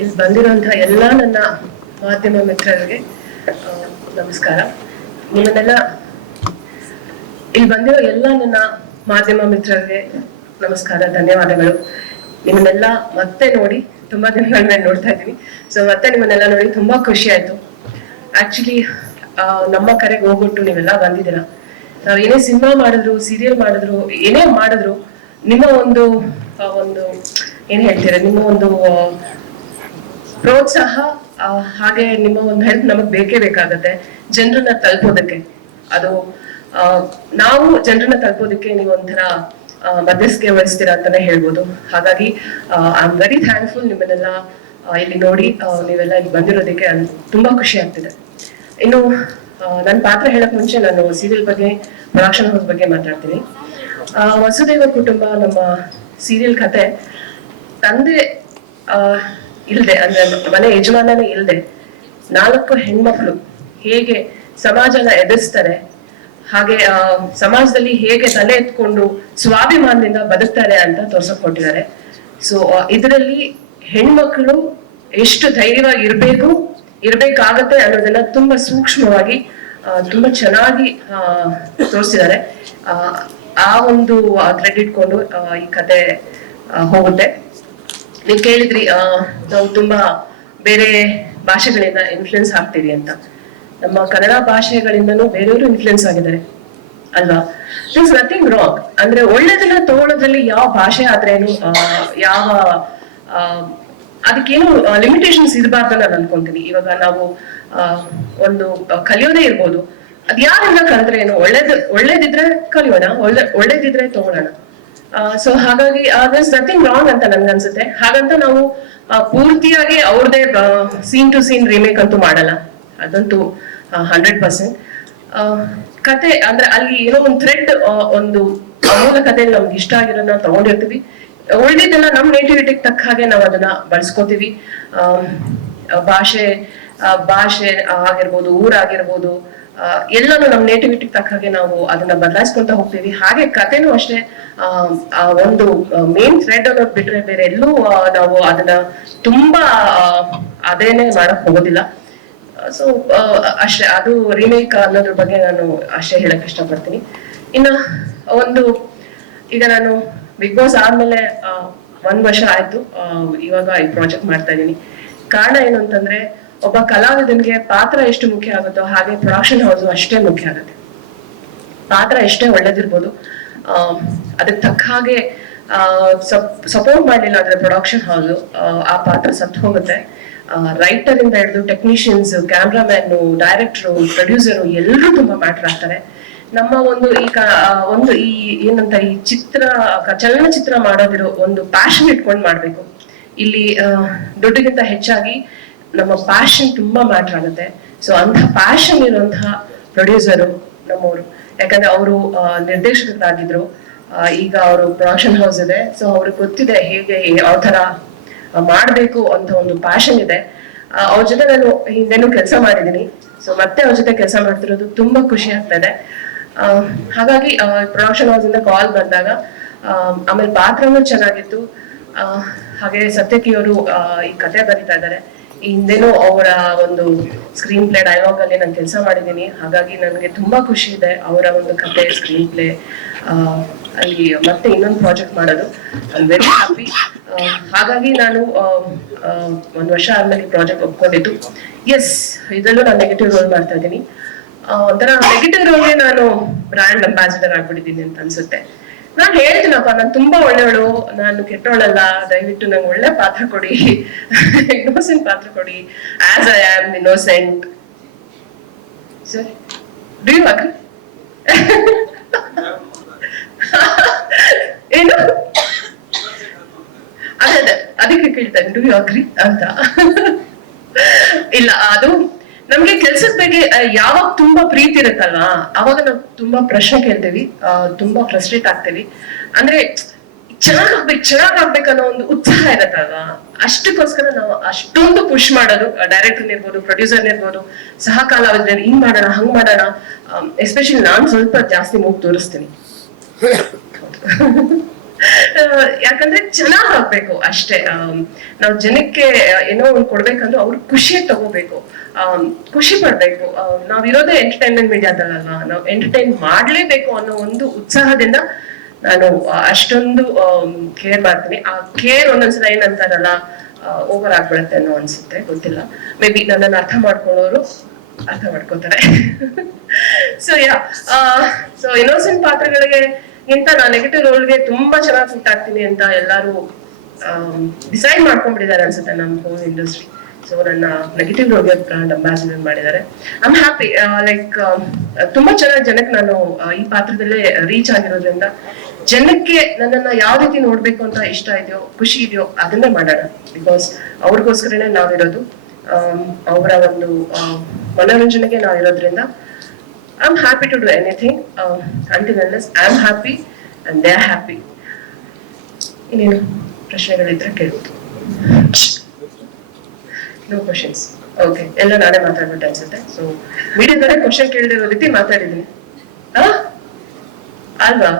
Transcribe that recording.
ಇಲ್ಲಿ ಬಂದಿರುವಂತಹ ಎಲ್ಲ ನನ್ನ ಮಾಧ್ಯಮ ಮಿತ್ರರಿಗೆ ನಮಸ್ಕಾರ. ನಿಮ್ಮನ್ನೆಲ್ಲ ಇಲ್ಲಿ ಬಂದಿರೋ ಎಲ್ಲ ನನ್ನ ಮಾಧ್ಯಮ ಮಿತ್ರರಿಗೆ ನಮಸ್ಕಾರ, ಧನ್ಯವಾದಗಳು. ನಿಮ್ಮನ್ನೆಲ್ಲ ಮತ್ತೆ ನೋಡಿ ತುಂಬಾ ದಿನಗಳ ಮೇಲೆ ನೋಡ್ತಾ ಇದ್ದೀನಿ. ಸೊ ಮತ್ತೆ ನಿಮ್ಮನ್ನೆಲ್ಲ ನೋಡಿ ತುಂಬಾ ಖುಷಿ ಆಯ್ತು. ಆಕ್ಚುಲಿ ನಮ್ಮ ಕರೆಗೆ ಹೋಗ್ಬಿಟ್ಟು ನೀವೆಲ್ಲ ಬಂದಿದ್ದೀರ. ನಾವು ಏನೇ ಸಿನಿಮಾ ಮಾಡಿದ್ರು ಸೀರಿಯಲ್ ಮಾಡಿದ್ರು, ಏನೇ ಮಾಡಿದ್ರು, ನಿಮ್ಮ ಒಂದು ಒಂದು, ಏನ್ ಹೇಳ್ತೀರಾ, ನಿಮ್ಮ ಒಂದು ಪ್ರೋತ್ಸಾಹ ಹಾಗೆ ನಿಮ್ಮ ಒಂದು ಹೆಲ್ಪ್ ನಮಗ್ ಬೇಕೇ ಬೇಕಾಗತ್ತೆ. ಜನರನ್ನ ತಲುಪೋದಕ್ಕೆ. ಅದು ನಾವು ಜನರನ್ನ ತಲುಪೋದಕ್ಕೆ ನೀವು ಒಂಥರ ಆ, ಮಧ್ಯಸ್ಥಿಕೆ ವಹಿಸ್ತೀರಾ ಅಂತಾನೆ ಹೇಳ್ಬೋದು. ಹಾಗಾಗಿ ಐ ಆಮ್ ವೆರಿ ಥ್ಯಾಂಕ್ಫುಲ್ ನಿಮ್ಮನ್ನೆಲ್ಲ ಇಲ್ಲಿ ನೋಡಿ ನೀವೆಲ್ಲ ಇಲ್ಲಿ ಬಂದಿರೋದಕ್ಕೆ ತುಂಬಾ ಖುಷಿ ಆಗ್ತಿದೆ. ಇನ್ನು ನನ್ನ ಪಾತ್ರ ಹೇಳಕ್ ಮುಂಚೆ ನಾನು ಸೀರಿಯಲ್ ಬಗ್ಗೆ ಪ್ರೊಡಕ್ಷನ್ ಹೌಸ್ ಬಗ್ಗೆ ಮಾತಾಡ್ತೀನಿ. ವಸುದೇವ ಕುಟುಂಬ ನಮ್ಮ ಸೀರಿಯಲ್ ಕತೆ. ತಂದೆ ಇಲ್ದೆ ಅಂದ್ರೆ ಮನೆ ಯಜಮಾನನೇ ಇಲ್ದೆ ನಾಲ್ಕು ಹೆಣ್ಮಕ್ಳು ಹೇಗೆ ಸಮಾಜನ ಎದುರಿಸ್ತಾರೆ ಹಾಗೆ ಆ, ಸಮಾಜದಲ್ಲಿ ಹೇಗೆ ತಲೆ ಎತ್ಕೊಂಡು ಸ್ವಾಭಿಮಾನದಿಂದ ಬದುಕ್ತಾರೆ ಅಂತ ತೋರ್ಸಕ್ ಕೊಟ್ಟಿದ್ದಾರೆ ಸೊ ಇದರಲ್ಲಿ ಹೆಣ್ಮಕ್ಳು ಎಷ್ಟು ಧೈರ್ಯವಾಗಿ ಇರ್ಬೇಕು ಇರ್ಬೇಕಾಗತ್ತೆ ಅನ್ನೋದನ್ನ ತುಂಬಾ ಸೂಕ್ಷ್ಮವಾಗಿ ತುಂಬಾ ಚೆನ್ನಾಗಿ ತೋರಿಸಿದ್ದಾರೆ. ಆ, ಒಂದು ಕ್ರೆಡಿಟ್ ಕೊಂಡು ಈ ಕತೆ ಹೋಗುತ್ತೆ. ನೀವು ಕೇಳಿದ್ರಿ ನಾವು ತುಂಬಾ ಬೇರೆ ಭಾಷೆಗಳಿಂದ ಇನ್ಫ್ಲುಯೆನ್ಸ್ ಆಗ್ತೀವಿ ಅಂತ. ನಮ್ಮ ಕನ್ನಡ ಭಾಷೆಗಳಿಂದನೂ ಬೇರೆಯವರು ಇನ್ಫ್ಲುಯೆನ್ಸ್ ಆಗಿದ್ದಾರೆ, ಅಲ್ವಾ? ದಿಸ್ ನಥಿಂಗ್ ರಾಂಗ್ ಅಂದ್ರೆ ಒಳ್ಳೆದನ್ನ ತಗೊಳ್ಳೋದ್ರಲ್ಲಿ ಯಾವ ಭಾಷೆ ಆದ್ರೇನು ಯಾವ ಅದಕ್ಕೇನು ಲಿಮಿಟೇಷನ್ಸ್ ಇರಬಾರ್ದು ನಾನು ಅನ್ಕೊಂತೀನಿ. ಇವಾಗ ನಾವು ಒಂದು ಕಲಿಯೋದೇ ಇರ್ಬೋದು. ಅದ್ ಯಾರಿಂದ ಕಲಿತ್ರೆ ಏನು ಒಳ್ಳೇದ್, ಒಳ್ಳೇದಿದ್ರೆ ಕಲಿಯೋಣ, ಒಳ್ಳೆ, ಒಳ್ಳೇದಿದ್ರೆ ತಗೊಳ್ಳೋಣ ಸೊ ಹಾಗಾಗಿ ದರ್ಸ್ ನಥಿಂಗ್ ರಾಂಗ್ ಅಂತ ನನ್ಗನ್ಸುತ್ತೆ ಹಾಗಂತ ನಾವು ಪೂರ್ತಿಯಾಗಿ ಅವ್ರದೇ ಸೀನ್ ಟು ಸೀನ್ ರೀಮೇಕ್ ಅಂತೂ ಮಾಡಲ್ಲ. ಅದಂತೂ ಹಂಡ್ರೆಡ್ ಪರ್ಸೆಂಟ್ ಕತೆ, ಅಂದ್ರೆ ಅಲ್ಲಿ ಏನೋ ಒಂದು ಥ್ರೆಡ್ ಒಂದು ಮೂಲ ಕಥೆಯಲ್ಲಿ ನಮ್ಗೆ ಇಷ್ಟ ಆಗಿರೋದನ್ನ ತಗೊಂಡಿರ್ತೀವಿ. ಉಳಿದಿದ್ದೆಲ್ಲ ನಮ್ಮ ನೇಟಿವಿಟಿಗೆ ತಕ್ಕ ಹಾಗೆ ನಾವು ಅದನ್ನ ಬಳಸ್ಕೋತೀವಿ. ಭಾಷೆ ಭಾಷೆ ಆಗಿರ್ಬೋದು, ಊರಾಗಿರ್ಬೋದು ಎಲ್ಲಾನು ನಮ್ಮ ನೇಟಿವಿಟಿ ತಕ್ಕ ಹಾಗೆ ನಾವು ಅದನ್ನ ಬದಲಾಯಿಸ್ಕೊಂತ ಹೋಗ್ತೀವಿ. ಹಾಗೆ ಕಥೆನೂ ಅಷ್ಟೇ. ಆ, ಒಂದು ಮೇನ್ ಥ್ರೆಡ್ ಅನ್ನೋದು ಬಿಟ್ರೆ ಬೇರೆ ಎಲ್ಲೂ ನಾವು ಅದನ್ನ ತುಂಬಾ ಅದೇನೆ ಮಾಡಕ್ ಹೋಗೋದಿಲ್ಲ. ಸೊ ಅಷ್ಟೇ. ಅದು ರಿಮೇಕ್ ಅನ್ನೋದ್ರ ಬಗ್ಗೆ ನಾನು ಅಷ್ಟೇ ಹೇಳಕ್ ಇಷ್ಟಪಡ್ತೀನಿ. ಇನ್ನ ಒಂದು ಈಗ ನಾನು ಬಿಗ್ ಬಾಸ್ ಆದ್ಮೇಲೆ ಒಂದ್ ವರ್ಷ ಆಯ್ತು. ಇವಾಗ ಈ ಪ್ರಾಜೆಕ್ಟ್ ಮಾಡ್ತಾ ಇದ್ದೀನಿ. ಕಾರಣ ಏನು ಅಂತಂದ್ರೆ ಒಬ್ಬ ಕಲಾವಿದನಿಗೆ ಪಾತ್ರ ಎಷ್ಟು ಮುಖ್ಯ ಆಗುತ್ತೋ ಹಾಗೆ ಪ್ರೊಡಕ್ಷನ್ ಹೌಸ್ ಅಷ್ಟೇ ಮುಖ್ಯ ಆಗುತ್ತೆ. ಪಾತ್ರ ಎಷ್ಟೇ ಒಳ್ಳೇದಿರ್ಬೋದು ಅದಕ್ಕೆ ತಕ್ಕ ಹಾಗೆ ಸಪೋರ್ಟ್ ಮಾಡಲಿಲ್ಲ ಅಂದ್ರೆ ಪ್ರೊಡಕ್ಷನ್ ಹೌಸ್ ಆ ಪಾತ್ರ ಸತ್ತು ಹೋಗುತ್ತೆ. ರೈಟರ್ ಇಂದ ಹಿಡಿದು ಟೆಕ್ನಿಷಿಯನ್ಸ್ ಕ್ಯಾಮ್ರಾಮ್ಯಾನು ಡೈರೆಕ್ಟರ್ ಪ್ರೊಡ್ಯೂಸರ್ ಎಲ್ಲರೂ ತುಂಬಾ ಮ್ಯಾಟರ್ ಆಗ್ತಾರೆ. ನಮ್ಮ ಒಂದು ಈ ಒಂದು ಈ, ಏನಂತ ಈ ಚಿತ್ರ ಚಲನಚಿತ್ರ ಮಾಡೋದಿರೋ ಒಂದು ಪ್ಯಾಷನ್ ಇಟ್ಕೊಂಡು ಮಾಡ್ಬೇಕು. ಇಲ್ಲಿ ದುಡ್ಡಿಗಿಂತ ಹೆಚ್ಚಾಗಿ ನಮ್ಮ ಪ್ಯಾಷನ್ ತುಂಬಾ ಮ್ಯಾಟರ್ ಆಗುತ್ತೆ. ಸೊ ಅಂತ ಪ್ಯಾಷನ್ ಇರುವಂತಹ ಪ್ರೊಡ್ಯೂಸರು ನಮ್ಮವರು ಯಾಕಂದ್ರೆ ಅವರು ನಿರ್ದೇಶಕರಾಗಿದ್ರು. ಈಗ ಅವರು ಪ್ರೊಡಕ್ಷನ್ ಹೌಸ್ ಇದೆ. ಸೊ ಅವ್ರಿಗೆ ಗೊತ್ತಿದೆ ಹೇಗೆ ಯಾವ ತರ ಮಾಡಬೇಕು ಅಂತ ಒಂದು ಪ್ಯಾಷನ್ ಇದೆ. ಅವ್ರ ಜೊತೆ ನಾನು ಹಿಂದೆನೂ ಕೆಲಸ ಮಾಡಿದ್ದೀನಿ. ಸೊ ಮತ್ತೆ ಅವ್ರ ಜೊತೆ ಕೆಲಸ ಮಾಡ್ತಿರೋದು ತುಂಬಾ ಖುಷಿ ಆಗ್ತಾ ಇದೆ. ಹಾಗಾಗಿ ಪ್ರೊಡಕ್ಷನ್ ಹೌಸ್ ಇಂದ ಕಾಲ್ ಬಂದಾಗ ಆಮೇಲೆ ಪಾತ್ರನೂ ಚೆನ್ನಾಗಿತ್ತು. ಹಾಗೆ ಸತ್ಯಕಿಯವರು ಈ ಕತೆ ಬರಿತಾ ಇದ್ದಾರೆ. ಹಿಂದೆನೂ ಅವರ ಒಂದು ಸ್ಕ್ರೀನ್ ಪ್ಲೇ ಡೈಲಾಗ್ ಅಲ್ಲಿ ನಾನು ಕೆಲಸ ಮಾಡಿದ್ದೀನಿ ಹಾಗಾಗಿ ನನಗೆ ತುಂಬಾ ಖುಷಿ ಇದೆ ಅವರ ಒಂದು ಕತೆ ಸ್ಕ್ರೀನ್ ಪ್ಲೇ ಅಲ್ಲಿ ಮತ್ತೆ ಇನ್ನೊಂದು ಪ್ರಾಜೆಕ್ಟ್ ಮಾಡೋದು. ಐ ವೆರಿ ಹ್ಯಾಪಿ ಹಾಗಾಗಿ ನಾನು ಒಂದ್ ವರ್ಷ ಆದ್ಮೇಲೆ ಪ್ರಾಜೆಕ್ಟ್ ಒಪ್ಕೊಂಡಿದ್ದು. ಎಸ್ ಇದರಲ್ಲೂ ನಾನು ನೆಗೆಟಿವ್ ರೋಲ್ ಮಾಡ್ತಾ ಇದ್ದೀನಿ. ಒಂಥರ ನೆಗೆಟಿವ್ ರೋಲ್ಗೆ ನಾನು ಬ್ರ್ಯಾಂಡ್ ಅಂಬಾಸಿಡರ್ ಆಗ್ಬಿಟ್ಟಿದ್ದೀನಿ ಅಂತ ಅನ್ಸುತ್ತೆ. ನಾನು ಹೇಳ್ತೀನಪ್ಪ, ನಾನು ತುಂಬಾ ಒಳ್ಳೆವಳು ನಾನು ಕೆಟ್ಟವಳಲ್ಲ, ದಯವಿಟ್ಟು ನಂಗೆ ಒಳ್ಳೆ ಪಾತ್ರ ಕೊಡಿ. ಇನ್ನೋಸೆಂಟ್ ಪಾತ್ರ ಕೊಡಿ. As I am innocent sir do you ಏನು? ಅದೇ ಅದೇ ಅದಕ್ಕೆ ಕೇಳ್ತೇನೆ ಡು ಯು ಅಗ್ರಿ ಅಂತ ಇಲ್ಲ, ಅದು ನಮ್ಗೆ ಕೆಲ್ಸದ ಬಗ್ಗೆ ಯಾವಾಗ ತುಂಬಾ ಪ್ರೀತಿ ಇರುತ್ತಲ್ವಾ? ಅವಾಗ ನಾವು ತುಂಬಾ ಪ್ರಶ್ನೆ ಕೇಳ್ತೇವಿ ತುಂಬಾ ಫ್ರಸ್ಟ್ರೇಟ್ ಆಗ್ತೇವಿ. ಅಂದ್ರೆ, ಚೆನ್ನಾಗ್ ಆಗ್ಬೇಕು, ಚೆನ್ನಾಗ್ ಆಗ್ಬೇಕನ್ನೋ ಒಂದು ಉತ್ಸಾಹ ಇರತ್ತಲ್ವಾ? ಅಷ್ಟಕ್ಕೋಸ್ಕರ ನಾವು ಅಷ್ಟೊಂದು ಪುಷ್ ಮಾಡೋದು ಡೈರೆಕ್ಟರ್ ಇರ್ಬೋದು ಪ್ರೊಡ್ಯೂಸರ್ ಇರ್ಬೋದು ಸಹಕಾಲ ಹಿಂಗ್ ಮಾಡೋಣ, ಹಂಗ್ ಮಾಡೋಣ ಎಸ್ಪೆಷಲಿ ನಾನ್ ಸ್ವಲ್ಪ ಜಾಸ್ತಿ ಮೂಗ್ ತೋರಿಸ್ತೀನಿ. ಯಾಕಂದ್ರೆ ಚೆನ್ನಾಗ್ ಆಗ್ಬೇಕು ಅಷ್ಟೇ. ನಾವು ಜನಕ್ಕೆ ಏನೋ ಒಂದ್ ಕೊಡ್ಬೇಕಂದ್ರೆ ಅವ್ರು ಖುಷಿ ತಗೋಬೇಕು. ಖುಷಿ ಪಡ್ಬೇಕು. ನಾವ್ ನಾವಿರೋದೇ ಎಂಟರ್ಟೈನ್ಮೆಂಟ್ ಮೀಡಿಯಾದಲ್ಲ ನಾವು ಎಂಟರ್ಟೈನ್ ಮಾಡ್ಲೇಬೇಕು ಅನ್ನೋ ಒಂದು ಉತ್ಸಾಹದಿಂದ ನಾನು ಅಷ್ಟೊಂದು ಕೇರ್ ಮಾಡ್ತೀನಿ. ಆ ಕೇರ್ ಒಂದೊಂದ್ಸಲ ಏನಂತಾರಲ್ಲ ಓವರ್ ಆಗ್ಬಿಡತ್ತೆ ಅನ್ನೋ ಅನ್ಸುತ್ತೆ. ಗೊತ್ತಿಲ್ಲ. ಮೇ ಬಿ ನನ್ನನ್ನು ಅರ್ಥ ಮಾಡ್ಕೊಳ್ಳೋರು ಅರ್ಥ ಮಾಡ್ಕೋತಾರೆ. ಸೊ ಯಾ ಸೊ ಇನ್ನೋಸೆಂಟ್ ಪಾತ್ರಗಳಿಗೆ ಗಿಂತ ನಾ ನೆಗೆಟಿವ್ ರೋಲ್ಗೆ ತುಂಬಾ ಚೆನ್ನಾಗಿ ಫಿಟ್ ಆಗ್ತೀನಿ ಅಂತ ಎಲ್ಲರೂ ಡಿಸೈಡ್ ಮಾಡ್ಕೊಂಡ್ಬಿಟ್ಟಿದ್ದಾರೆ ಅನ್ಸುತ್ತೆ ನಮ್ಮ ಫೋನ್ ಇಂಡಸ್ಟ್ರಿ ಸೊ ನನ್ನ ನೆಗೆಟಿವ್ ರೋಲ್ಗೆ ಬ್ರಾಂಡ್ ಅಂಬಾಸಿಡರ್ ಮಾಡಿದ್ದಾರೆ. ಐಮ್ ಹ್ಯಾಪಿ ಲೈಕ್ ತುಂಬಾ ಚೆನ್ನಾಗಿ ಜನಕ್ಕೆ ನಾನು ಈ ಪಾತ್ರದಲ್ಲೇ ರೀಚ್ ಆಗಿರೋದ್ರಿಂದ ಜನಕ್ಕೆ ನನ್ನನ್ನ ಯಾವ ರೀತಿ ನೋಡ್ಬೇಕು ಅಂತ ಇಷ್ಟ ಇದೆಯೋ, ಖುಷಿ ಇದೆಯೋ ಅದನ್ನ ಮಾಡೋಣ. ಬಿಕಾಸ್ ಅವ್ರಿಗೋಸ್ಕರನೇ ನಾವಿರೋದು. ಅವರ ಒಂದು ಮನೋರಂಜನೆಗೆ ನಾವಿರೋದ್ರಿಂದ I am happy to anything. Anything until unless I'm happy happy and happy. ಇನ್ನೇನು ಪ್ರಶ್ನೆಗಳಿದ್ರೆ ಕೇಳ್ಬೋದು ನೋ ಕ್ವಶನ್ಸ್ ಓಕೆ ಎಲ್ಲ ನಾನೇ ಮಾತಾಡ್ಬಿಟ್ಟು ಅನ್ಸುತ್ತೆ. ಸೊ ಮೀಡಿಯಾದಲ್ಲೇ ಕ್ವಶನ್ ಕೇಳಿದಿರೋ ರೀತಿ ಮಾತಾಡಿದ್ದೀನಿ? ಅಲ್ವಾ?